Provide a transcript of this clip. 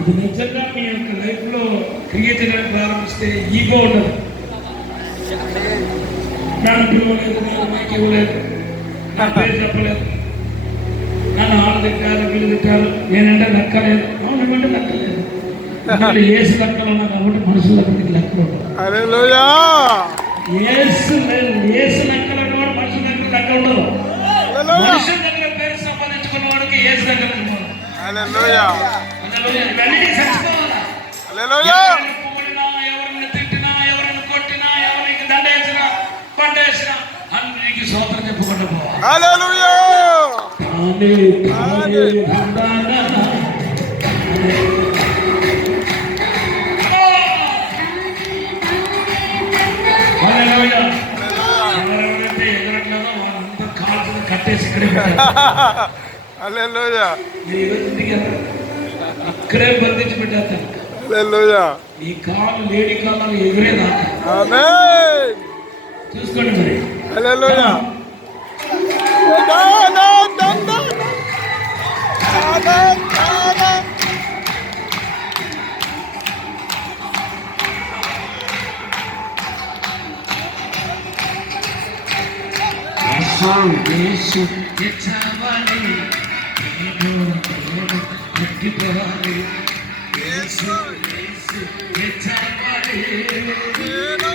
ఇది నిజంగా మీ యొక్క లైఫ్లో క్రియేట్ చేయడానికి ప్రారంభిస్తే ఈగో ఉండదు. నన్ను పిలవలేదు నేను మైక్ ఇవ్వలేదు నా పేరు చెప్పలేదు నన్ను ఆడ తిట్టారు వీళ్ళు తిట్టారు నేనంటే లెక్కలేదు. అవును ఏమంటే లెక్కలేదు. ఏసు లెక్కలు ఉన్నా కాబట్టి మనుషుల దగ్గరికి లెక్కలు ఏసు ఏసు లెక్కలు ఉన్నవాడు మనుషుల దగ్గర లెక్క ఉండదు. మనుషుల దగ్గర పేరు సంపాదించుకున్న వాడికి ఏసు దగ్గర ఇవన్నీ చచ్చిపోవాలా పొగిడినా, ఎవరిని తిట్టినా, ఎవరిని కొట్టినా, ఎవరికి దండేసినా, చెప్పుకుంటూ పోవాలి. కట్టేసి ఇక్కడే పెట్టారు. హల్లెలూయా మీరు ఈరోజు ఇంటికి వెళ్ళరు. ఇక్కడే బంధించి పెట్టేస్తాను హల్లెలూయా ఈ కాలు లేడీ కాలు ఎగిరేదాకా ఆమేన్ చూసుకోండి మరి హల్లెలూయా దా దా దా Yes, sir. Yes, sir.